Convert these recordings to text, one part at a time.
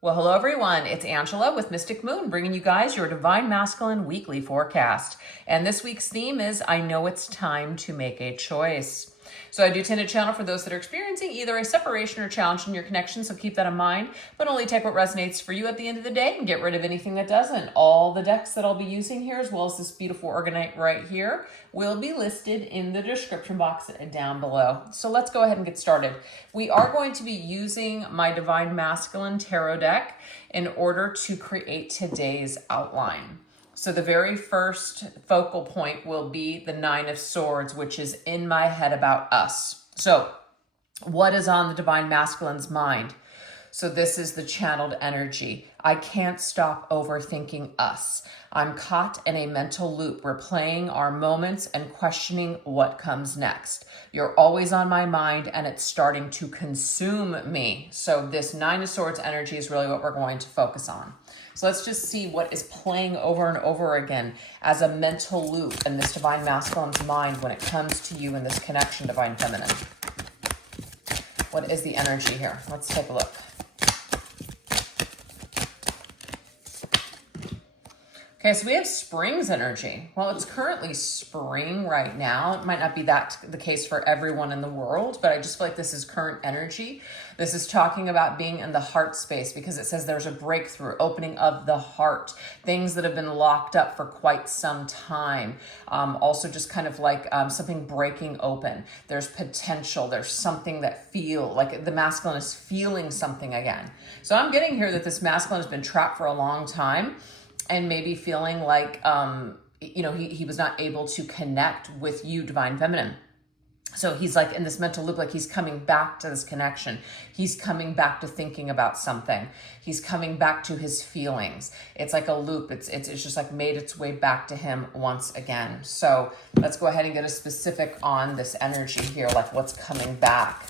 Well, hello everyone. It's Angela with Mystic Moon, bringing you guys your Divine Masculine weekly forecast. And this week's theme is I know it's time to make a choice. So I do tend to channel for those that are experiencing either a separation or challenge in your connection, so keep that in mind, but only take what resonates for you at the end of the day and get rid of anything that doesn't. All the decks that I'll be using here, as well as this beautiful organite right here, will be listed in the description box down below. So let's go ahead and get started. We are going to be using my Divine Masculine Tarot deck in order to create today's outline. So the very first focal point will be the Nine of Swords, which is in my head about us. So what is on the Divine Masculine's mind? So this is the channeled energy. I can't stop overthinking us. I'm caught in a mental loop, replaying our moments and questioning what comes next. You're always on my mind and it's starting to consume me. So this Nine of Swords energy is really what we're going to focus on. So let's just see what is playing over and over again as a mental loop in this Divine Masculine's mind when it comes to you in this connection, Divine Feminine. What is the energy here? Let's take a look. Okay, so we have spring's energy. Well, it's currently spring right now. It might not be the case for everyone in the world, but I just feel like this is current energy. This is talking about being in the heart space because it says there's a breakthrough, opening of the heart, things that have been locked up for quite some time. Also just kind of like something breaking open. There's potential. There's something that like the masculine is feeling something again. So I'm getting here that this masculine has been trapped for a long time, and maybe feeling like, he was not able to connect with you, Divine Feminine. So he's like in this mental loop, like he's coming back to this connection. He's coming back to thinking about something. He's coming back to his feelings. It's like a loop. It's just like made its way back to him once again. So let's go ahead and get a specific on this energy here, like what's coming back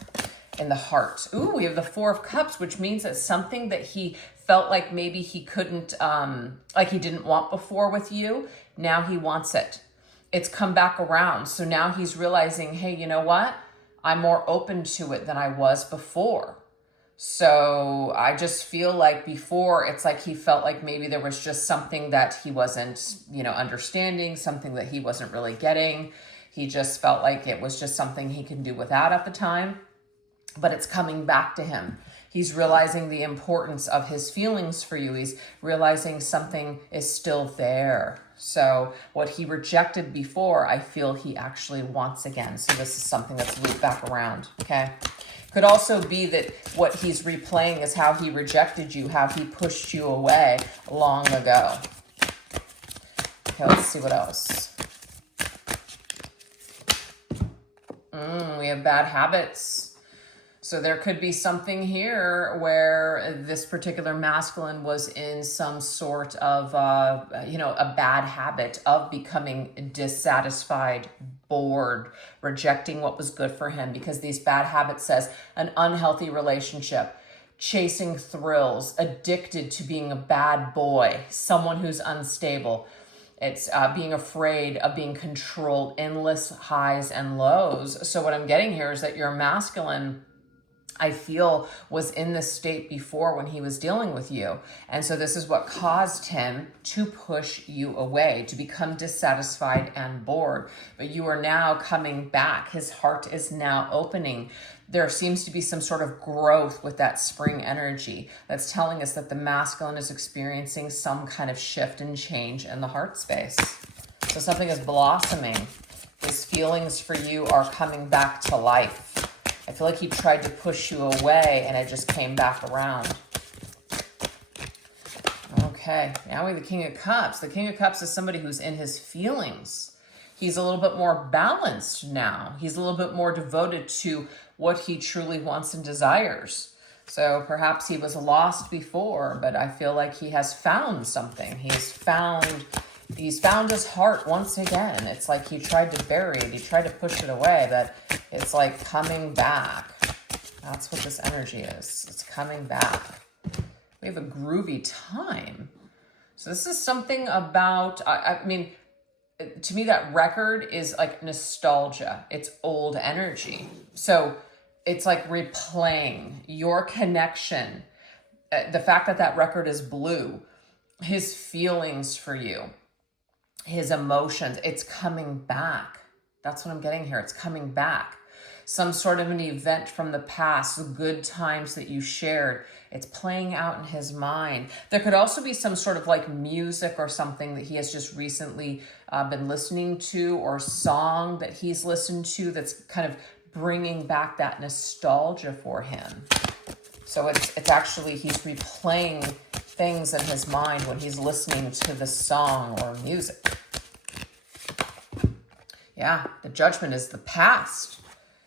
in the heart. Ooh, we have the Four of Cups, which means that something that he felt like maybe he couldn't, like he didn't want before with you, now he wants it. It's come back around. So now he's realizing, hey, you know what? I'm more open to it than I was before. So I just feel like before, it's like he felt like maybe there was just something that he wasn't, understanding, something that he wasn't really getting. He just felt like it was just something he can do without at the time. But it's coming back to him. He's realizing the importance of his feelings for you. He's realizing something is still there. So what he rejected before, I feel he actually wants again. So this is something that's looped back around, okay? Could also be that what he's replaying is how he rejected you, how he pushed you away long ago. Okay, let's see what else. We have bad habits. So there could be something here where this particular masculine was in some sort of, a bad habit of becoming dissatisfied, bored, rejecting what was good for him, because these bad habits says an unhealthy relationship, chasing thrills, addicted to being a bad boy, someone who's unstable. It's being afraid of being controlled, endless highs and lows. So what I'm getting here is that your masculine, I feel, was in this state before when he was dealing with you. And so this is what caused him to push you away, to become dissatisfied and bored. But you are now coming back. His heart is now opening. There seems to be some sort of growth with that spring energy that's telling us that the masculine is experiencing some kind of shift and change in the heart space. So something is blossoming. His feelings for you are coming back to life. I feel like he tried to push you away and it just came back around. Okay, now we have the King of Cups. The King of Cups is somebody who's in his feelings. He's a little bit more balanced now. He's a little bit more devoted to what he truly wants and desires. So perhaps he was lost before, but I feel like he has found something. He's found his heart once again. It's like he tried to bury it. He tried to push it away, but it's like coming back. That's what this energy is. It's coming back. We have a groovy time. So this is something about, I mean, to me, that record is like nostalgia. It's old energy. So it's like replaying your connection the fact that that record is blue, his feelings for you, his emotions, it's coming back. That's what I'm getting here. It's coming back. Some sort of an event from the past, the good times that you shared, it's playing out in his mind. There could also be some sort of like music or something that he has just recently been listening to, or song that he's listened to that's kind of bringing back that nostalgia for him. So it's actually, he's replaying things in his mind when he's listening to the song or music. Yeah, the Judgment is the past.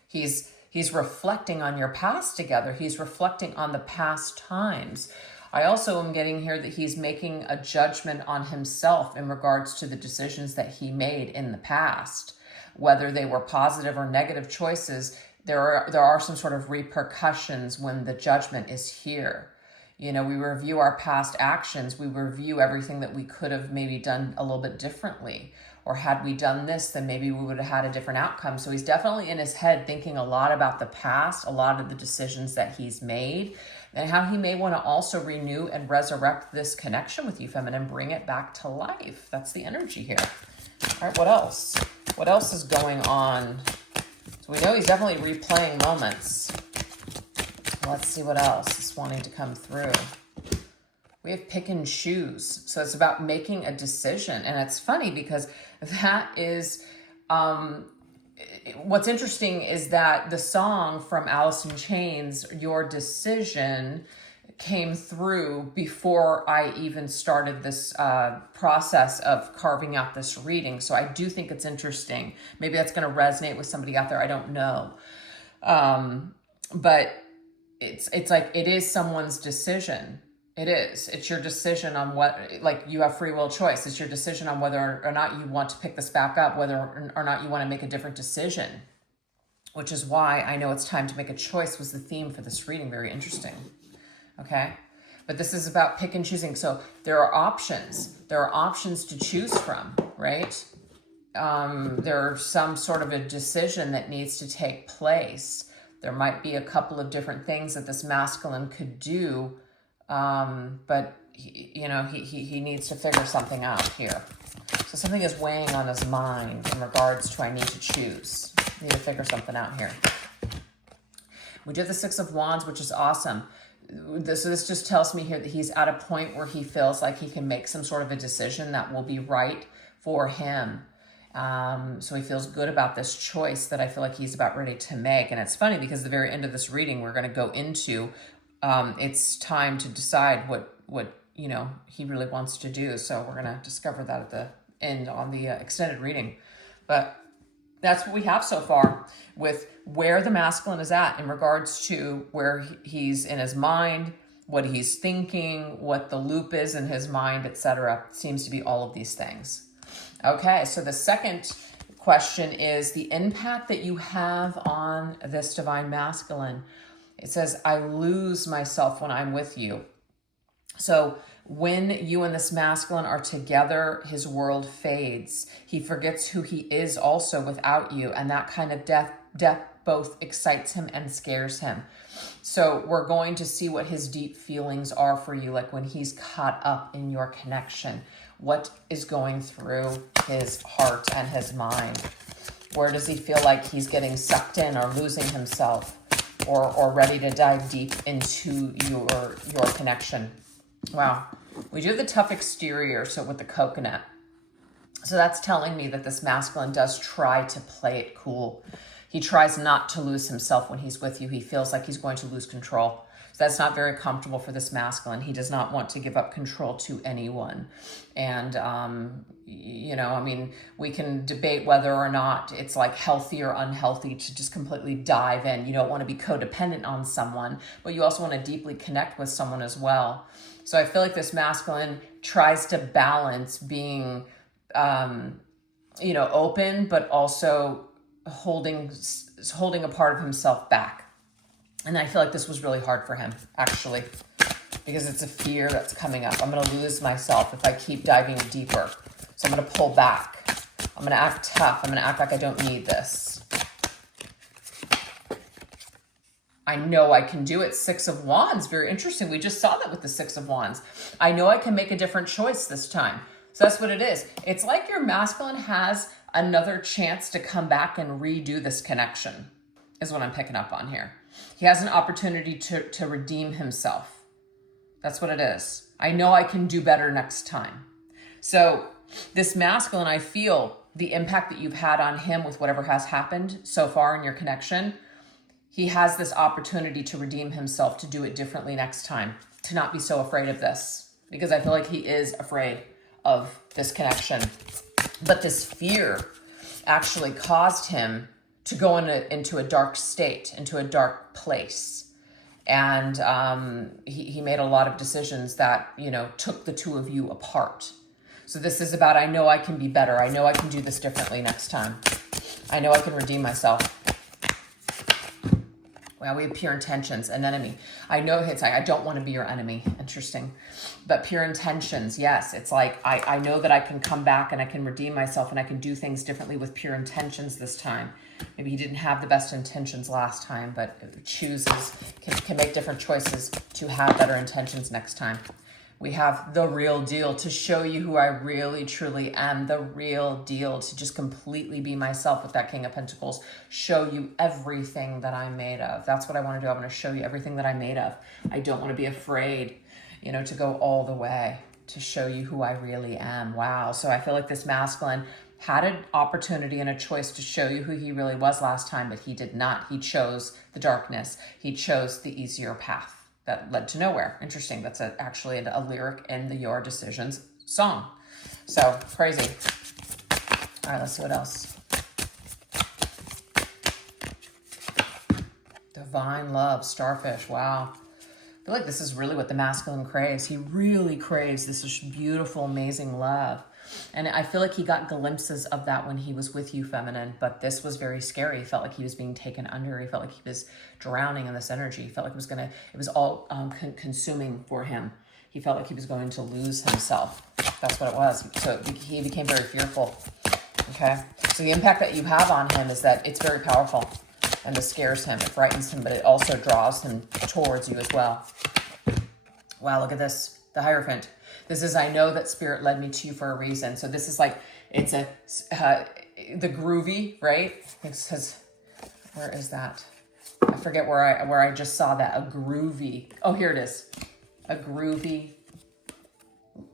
He's reflecting on your past together. He's reflecting on the past times. I also am getting here that he's making a judgment on himself in regards to the decisions that he made in the past. Whether they were positive or negative choices, there are some sort of repercussions when the Judgment is here. You know, we review our past actions. We review everything that we could have maybe done a little bit differently. Or had we done this, then maybe we would have had a different outcome. So he's definitely in his head thinking a lot about the past, a lot of the decisions that he's made, and how he may want to also renew and resurrect this connection with you, feminine, bring it back to life. That's the energy here. All right, what else? What else is going on? So we know he's definitely replaying moments. Let's see what else is wanting to come through. We have pick and choose. So it's about making a decision. And it's funny because that is, what's interesting is that the song from Alice in Chains, Your Decision, came through before I even started this process of carving out this reading. So I do think it's interesting. Maybe that's going to resonate with somebody out there. I don't know. But it's like, it is someone's decision. It is. It's your decision on what, like, you have free will choice. It's your decision on whether or not you want to pick this back up, whether or not you want to make a different decision, which is why I know it's time to make a choice was the theme for this reading. Very interesting. Okay. But this is about pick and choosing. So there are options. There are options to choose from, right? There's some sort of a decision that needs to take place. There might be a couple of different things that this masculine could do. But he needs to figure something out here. So something is weighing on his mind in regards to, I need to choose. I need to figure something out here. We do the Six of Wands, which is awesome. So this just tells me here that he's at a point where he feels like he can make some sort of a decision that will be right for him. So he feels good about this choice that I feel like he's about ready to make. And it's funny because at the very end of this reading, we're going to go into it's time to decide what he really wants to do. So we're going to discover that at the end on the extended reading. But that's what we have so far with where the masculine is at in regards to where he's in his mind, what he's thinking, what the loop is in his mind, etc. Seems to be all of these things. Okay, so the second question is the impact that you have on this divine masculine. It says, I lose myself when I'm with you. So when you and this masculine are together, his world fades. He forgets who he is also without you. And that kind of death both excites him and scares him. So we're going to see what his deep feelings are for you, like when he's caught up in your connection. What is going through his heart and his mind? Where does he feel like he's getting sucked in or losing himself? Or ready to dive deep into your connection. Wow. We do the tough exterior, so with the coconut. So that's telling me that this masculine does try to play it cool. He tries not to lose himself when he's with you. He feels like he's going to lose control. So that's not very comfortable for this masculine. He does not want to give up control to anyone. And, we can debate whether or not it's like healthy or unhealthy to just completely dive in. You don't want to be codependent on someone, but you also want to deeply connect with someone as well. So I feel like this masculine tries to balance being, open, but also holding a part of himself back. And I feel like this was really hard for him, actually, because it's a fear that's coming up. I'm going to lose myself if I keep diving deeper. So I'm going to pull back. I'm going to act tough. I'm going to act like I don't need this. I know I can do it. Six of Wands, very interesting. We just saw that with the Six of Wands. I know I can make a different choice this time. So that's what it is. It's like your masculine has another chance to come back and redo this connection, is what I'm picking up on here. He has an opportunity to redeem himself. That's what it is. I know I can do better next time. So this masculine, I feel the impact that you've had on him with whatever has happened so far in your connection. He has this opportunity to redeem himself, to do it differently next time, to not be so afraid of this, because I feel like he is afraid of this connection. But this fear actually caused him to go into a dark state, into a dark place. And he made a lot of decisions that, took the two of you apart. So this is about, I know I can be better. I know I can do this differently next time. I know I can redeem myself. Well, we have pure intentions, an enemy. I know it's like, I don't want to be your enemy. Interesting. But pure intentions, yes. It's like, I know that I can come back and I can redeem myself and I can do things differently with pure intentions this time. Maybe he didn't have the best intentions last time, but can make different choices to have better intentions next time. We have the real deal, to show you who I really, truly am. The real deal, to just completely be myself with that King of Pentacles. Show you everything that I'm made of. That's what I want to do. I want to show you everything that I'm made of. I don't want to be afraid, to go all the way, to show you who I really am. Wow. So I feel like this masculine had an opportunity and a choice to show you who he really was last time, but he did not. He chose the darkness. He chose the easier path that led to nowhere. Interesting. That's actually a lyric in the Your Decisions song. So crazy. All right, let's see what else. Divine love, starfish. Wow. I feel like this is really what the masculine craves. He really craves this beautiful, amazing love. And I feel like he got glimpses of that when he was with you, feminine, but this was very scary. He felt like he was being taken under. He felt like he was drowning in this energy. He felt like it was all consuming for him. He felt like he was going to lose himself. That's what it was. So he became very fearful. Okay. So the impact that you have on him is that it's very powerful, and this scares him. It frightens him, but it also draws him towards you as well. Wow. Look at this. The Hierophant. This is, I know that spirit led me to you for a reason. So this is like, it's the groovy, right? It says, where is that? I forget where I just saw that. A groovy. Oh, here it is. A groovy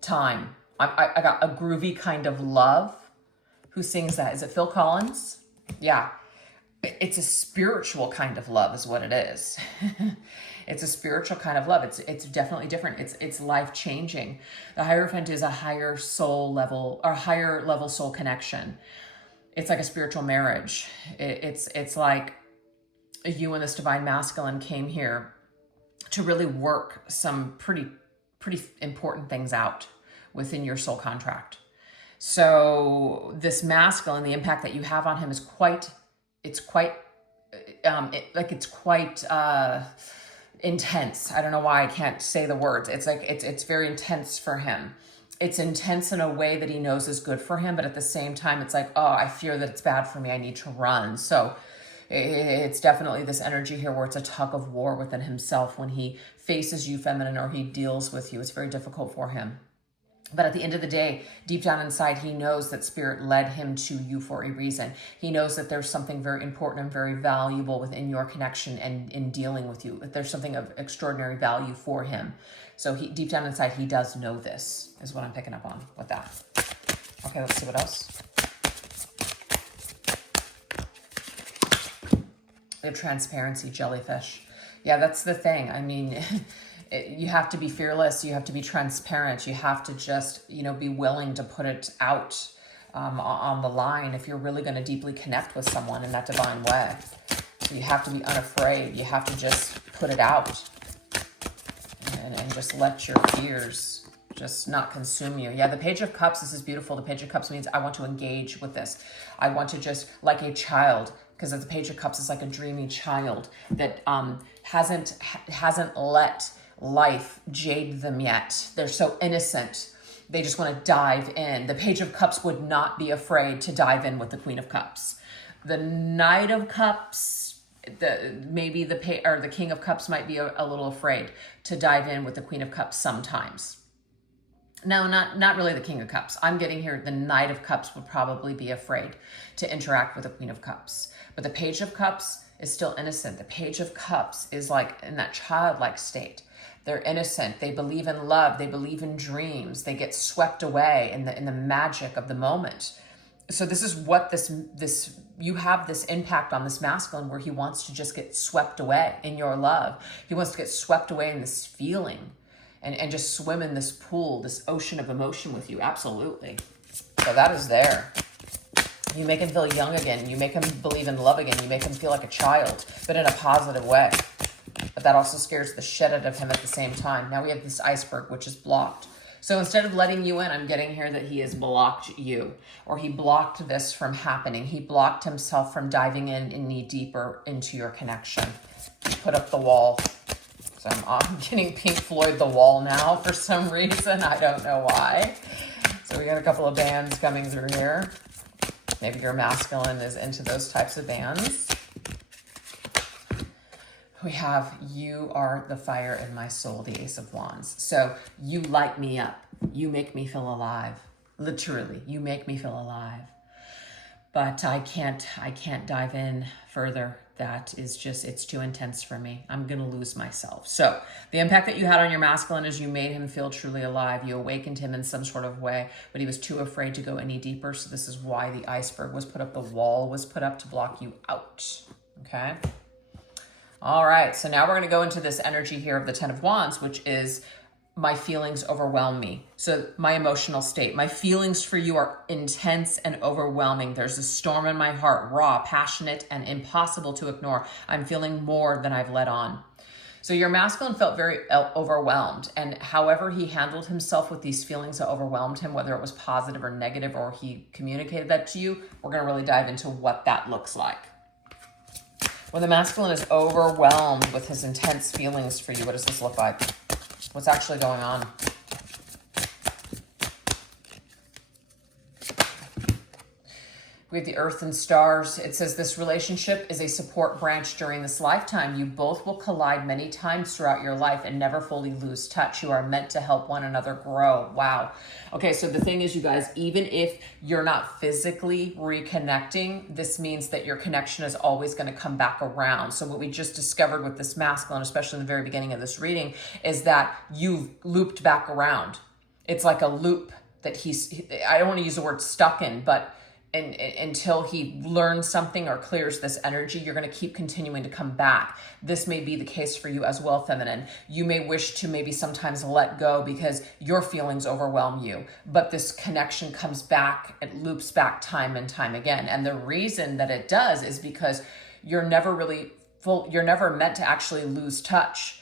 time. I got a groovy kind of love. Who sings that? Is it Phil Collins? Yeah. It's a spiritual kind of love is what it is. It's a spiritual kind of love. It's definitely different. It's life-changing. The Hierophant is a higher soul level, or higher level soul connection. It's like a spiritual marriage. It's like you and this divine masculine came here to really work some pretty important things out within your soul contract. So this masculine, the impact that you have on him is quite intense. I don't know why I can't say the words. It's very intense for him. It's intense in a way that he knows is good for him, but at the same time, it's like, oh, I fear that it's bad for me. I need to run. So it's definitely this energy here where it's a tug of war within himself when he faces you, feminine, or he deals with you. It's very difficult for him. But at the end of the day, deep down inside, he knows that spirit led him to you for a reason. He knows that there's something very important and very valuable within your connection and in dealing with you. That there's something of extraordinary value for him. So deep down inside, he does know this, is what I'm picking up on with that. Okay, let's see what else. We have transparency, jellyfish. Yeah, that's the thing. I mean... You have to be fearless. You have to be transparent. You have to just, be willing to put it out on the line if you're really going to deeply connect with someone in that divine way. So you have to be unafraid. You have to just put it out and just let your fears just not consume you. Yeah, the Page of Cups, this is beautiful. The Page of Cups means I want to engage with this. I want to just, like a child, because the Page of Cups is like a dreamy child that hasn't let life jade them yet. They're so innocent. They just want to dive in. The Page of Cups would not be afraid to dive in with the Queen of Cups. The Knight of Cups, maybe the King of Cups might be a little afraid to dive in with the Queen of Cups sometimes. No, not really the King of Cups. I'm getting here the Knight of Cups would probably be afraid to interact with the Queen of Cups. But the Page of Cups is still innocent. The Page of Cups is like in that childlike state. They're innocent. They believe in love. They believe in dreams. They get swept away in the magic of the moment. So this is what you have this impact on this masculine where he wants to just get swept away in your love. He wants to get swept away in this feeling. And just swim in this pool, this ocean of emotion with you. Absolutely. So that is there. You make him feel young again. You make him believe in love again. You make him feel like a child, but in a positive way. But that also scares the shit out of him at the same time. Now we have this iceberg, which is blocked. So instead of letting you in, I'm getting here that he has blocked you, or he blocked this from happening. He blocked himself from diving in and knee deeper into your connection. Put up the wall. So I'm getting Pink Floyd The Wall now for some reason. I don't know why. So we got a couple of bands coming through here. Maybe your masculine is into those types of bands. We have You Are the Fire in My Soul, the Ace of Wands. So you light me up. You make me feel alive. Literally, you make me feel alive. But I can't dive in further. That is just, it's too intense for me. I'm going to lose myself. So the impact that you had on your masculine is you made him feel truly alive. You awakened him in some sort of way, but he was too afraid to go any deeper. So this is why the iceberg was put up. The wall was put up to block you out. Okay. All right. So now we're going to go into this energy here of the 10 of Wands, which is my feelings overwhelm me. So my emotional state, my feelings for you are intense and overwhelming. There's a storm in my heart, raw, passionate, and impossible to ignore. I'm feeling more than I've let on. So your masculine felt very overwhelmed, and however he handled himself with these feelings that overwhelmed him, whether it was positive or negative, or he communicated that to you, we're going to really dive into what that looks like. When the masculine is overwhelmed with his intense feelings for you, what does this look like? What's actually going on? We have the Earth and Stars. It says this relationship is a support branch during this lifetime. You both will collide many times throughout your life and never fully lose touch. You are meant to help one another grow. Wow. Okay, so the thing is, you guys, even if you're not physically reconnecting, this means that your connection is always going to come back around. So what we just discovered with this masculine, especially in the very beginning of this reading, is that you've looped back around. It's like a loop that I don't want to use the word stuck in, but until he learns something or clears this energy, you're going to keep continuing to come back. This may be the case for you as well, feminine. You may wish to maybe sometimes let go because your feelings overwhelm you, but this connection comes back, it loops back time and time again. And the reason that it does is because you're never meant to actually lose touch.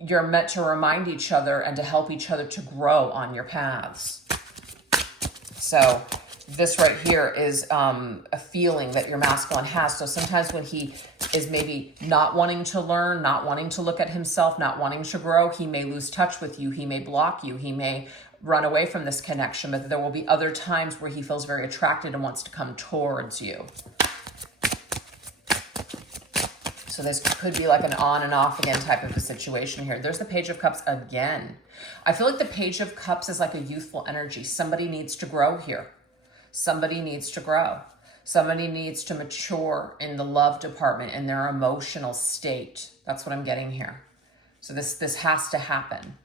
You're meant to remind each other and to help each other to grow on your paths. So this right here is a feeling that your masculine has. So sometimes when he is maybe not wanting to learn, not wanting to look at himself, not wanting to grow, he may lose touch with you. He may block you. He may run away from this connection, but there will be other times where he feels very attracted and wants to come towards you. So this could be like an on and off again type of a situation here. There's the Page of Cups again. I feel like the Page of Cups is like a youthful energy. Somebody needs to grow here. Somebody needs to grow. Somebody needs to mature in the love department, in their emotional state. That's what I'm getting here. So this has to happen.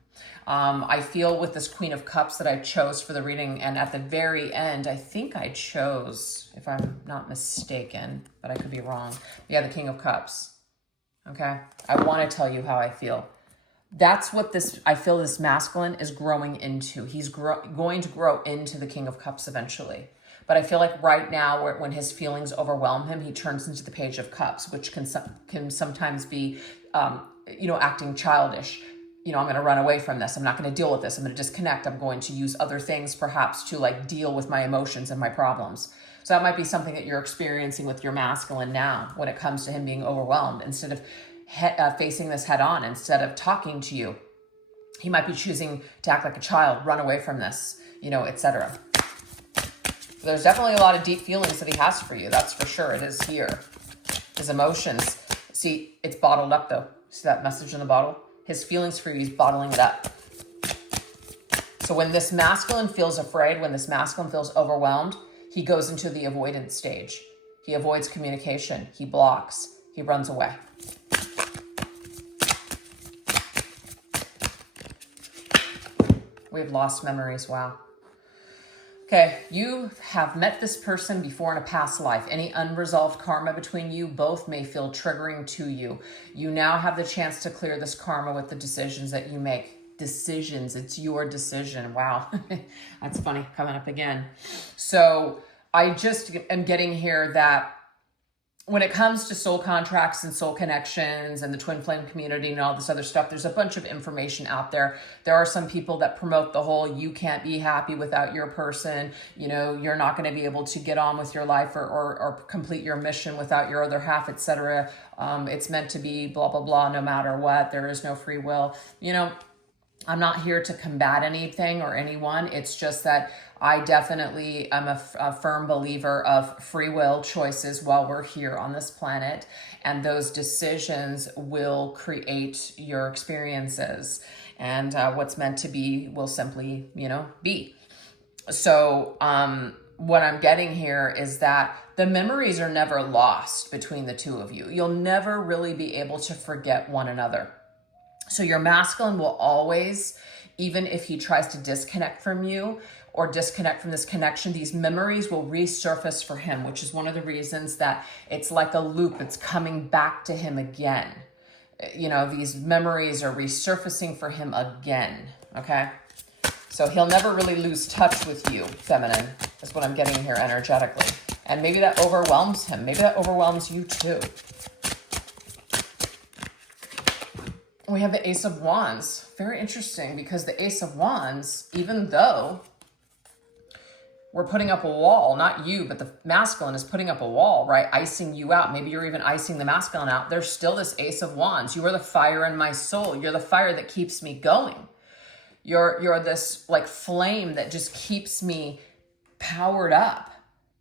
I feel with this Queen of Cups that I chose for the reading, and at the very end, I think I chose, if I'm not mistaken, but I could be wrong. Yeah, the King of Cups. Okay? I want to tell you how I feel. That's what I feel this masculine is growing into. He's going to grow into the King of Cups eventually. But I feel like right now, when his feelings overwhelm him, he turns into the Page of Cups, which can sometimes be, acting childish. I'm going to run away from this. I'm not going to deal with this. I'm going to disconnect. I'm going to use other things perhaps to deal with my emotions and my problems. So that might be something that you're experiencing with your masculine now when it comes to him being overwhelmed. Instead of facing this head on, instead of talking to you, he might be choosing to act like a child, run away from this, etc. There's definitely a lot of deep feelings that he has for you. That's for sure. It is here. His emotions See, it's bottled up though. See that message in the bottle? His feelings for you, he's bottling it up. So when this masculine feels afraid, when this masculine feels overwhelmed, he goes into the avoidance stage. He avoids communication. He blocks. He runs away. We've lost memories. Wow. Okay, you have met this person before in a past life. Any unresolved karma between you both may feel triggering to you. You now have the chance to clear this karma with the decisions that you make. Decisions, it's your decision. Wow, that's funny, coming up again. So I just am getting here that when it comes to soul contracts and soul connections and the twin flame community and all this other stuff, there's a bunch of information out there. There are some people that promote the whole, you can't be happy without your person. You know, you're not going to be able to get on with your life or complete your mission without your other half, etc. It's meant to be blah, blah, blah, no matter what. There is no free will. You know, I'm not here to combat anything or anyone. It's just that I definitely am a firm believer of free will choices while we're here on this planet. And those decisions will create your experiences. And what's meant to be will simply, you know, be. So what I'm getting here is that the memories are never lost between the two of you. You'll never really be able to forget one another. So your masculine will always, even if he tries to disconnect from you or disconnect from this connection, these memories will resurface for him, which is one of the reasons that it's like a loop. It's coming back to him again. You know, these memories are resurfacing for him again, okay? So he'll never really lose touch with you, feminine, is what I'm getting here energetically. And maybe that overwhelms him. Maybe that overwhelms you too. We have the Ace of Wands. Very interesting, because the Ace of Wands, even though we're putting up a wall, not you, but the masculine is putting up a wall, right? Icing you out. Maybe you're even icing the masculine out. There's still this Ace of Wands. You are the fire in my soul. You're the fire that keeps me going. You're this like flame that just keeps me powered up.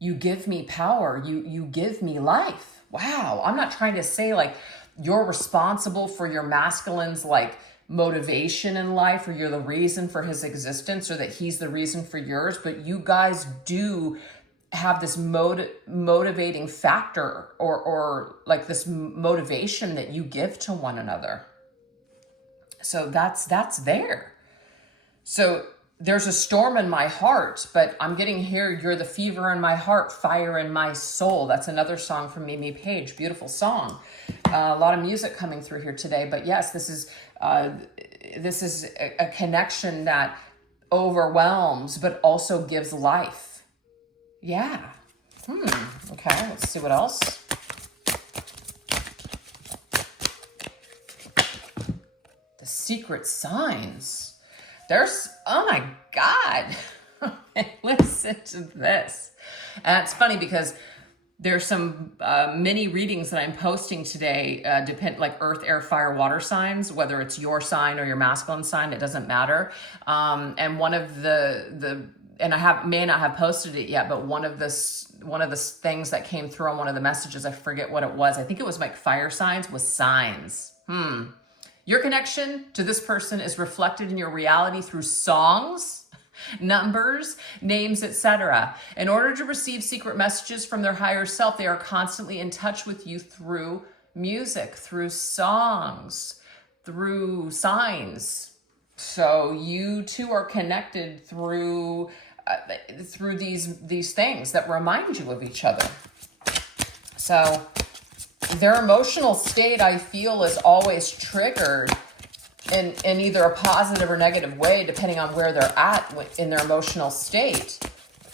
You give me power. You give me life. Wow. I'm not trying to say like, you're responsible for your masculine's like motivation in life, or you're the reason for his existence, or that he's the reason for yours. But you guys do have this motivating factor or like this motivation that you give to one another. So that's there. So there's a storm in my heart, but I'm getting here, you're the fever in my heart, fire in my soul. That's another song from Mimi Page. Beautiful song. A lot of music coming through here today. But yes, this is a connection that overwhelms, but also gives life. Yeah. Okay, let's see what else. The secret signs. There's, oh my God, listen to this. And it's funny because there's some mini readings that I'm posting today, like earth, air, fire, water signs, whether it's your sign or your masculine sign, it doesn't matter. And one of and I may not have posted it yet, but one of the things that came through on one of the messages, I forget what it was. I think it was like fire signs, was signs. Your connection to this person is reflected in your reality through songs, numbers, names, etc. In order to receive secret messages from their higher self, they are constantly in touch with you through music, through songs, through signs. So you two are connected through these things that remind you of each other. So their emotional state, I feel, is always triggered in either a positive or negative way, depending on where they're at in their emotional state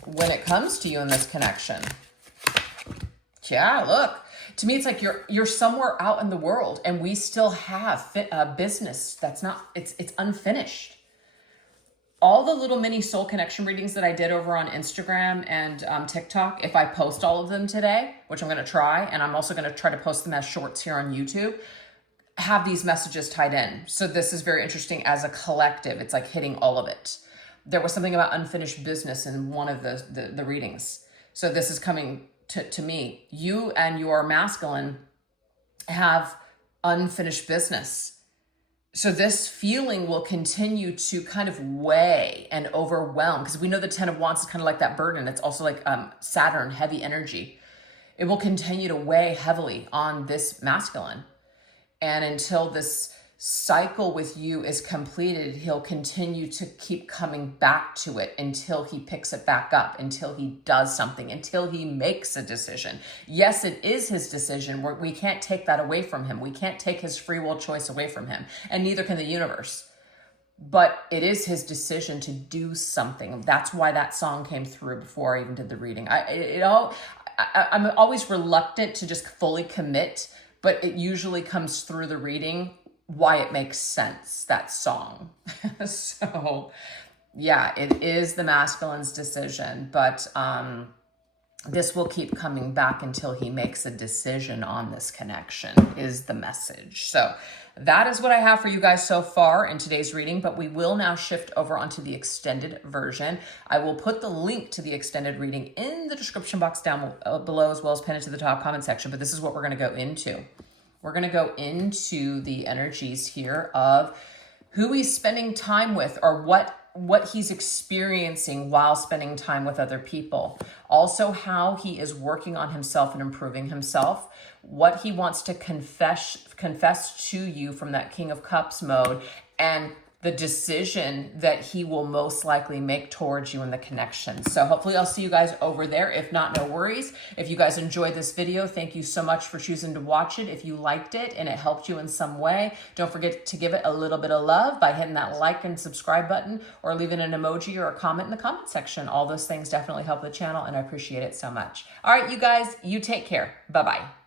when it comes to you in this connection. Yeah, look, to me, it's like you're somewhere out in the world and we still have a business that's not, it's unfinished. All the little mini soul connection readings that I did over on Instagram and TikTok, if I post all of them today, which I'm going to try, and I'm also going to try to post them as shorts here on YouTube, have these messages tied in. So this is very interesting as a collective. It's like hitting all of it. There was something about unfinished business in one of the readings. So this is coming to me. You and your masculine have unfinished business. So this feeling will continue to kind of weigh and overwhelm, because we know the Ten of Wands is kind of like that burden. It's also like Saturn, heavy energy. It will continue to weigh heavily on this masculine. And until this cycle with you is completed, he'll continue to keep coming back to it until he picks it back up, until he does something, until he makes a decision. Yes, it is his decision. We can't take that away from him. We can't take his free will choice away from him, and neither can the universe. But it is his decision to do something. That's why that song came through before I even did the reading. I'm always reluctant to just fully commit, but it usually comes through the reading why it makes sense, that song. So yeah, it is the masculine's decision, but this will keep coming back until he makes a decision on this connection, is the message. So that is what I have for you guys so far in today's reading, but we will now shift over onto the extended version. I will put the link to the extended reading in the description box down below, as well as pin it to the top comment section, but this is what we're going to go into. We're going to go into the energies here of who he's spending time with, or what he's experiencing while spending time with other people. Also, how he is working on himself and improving himself. What he wants to confess to you from that King of Cups mode, and the decision that he will most likely make towards you in the connection. So hopefully I'll see you guys over there. If not, no worries. If you guys enjoyed this video, thank you so much for choosing to watch it. If you liked it and it helped you in some way, don't forget to give it a little bit of love by hitting that like and subscribe button, or leaving an emoji or a comment in the comment section. All those things definitely help the channel, and I appreciate it so much. All right, you guys, you take care. Bye-bye.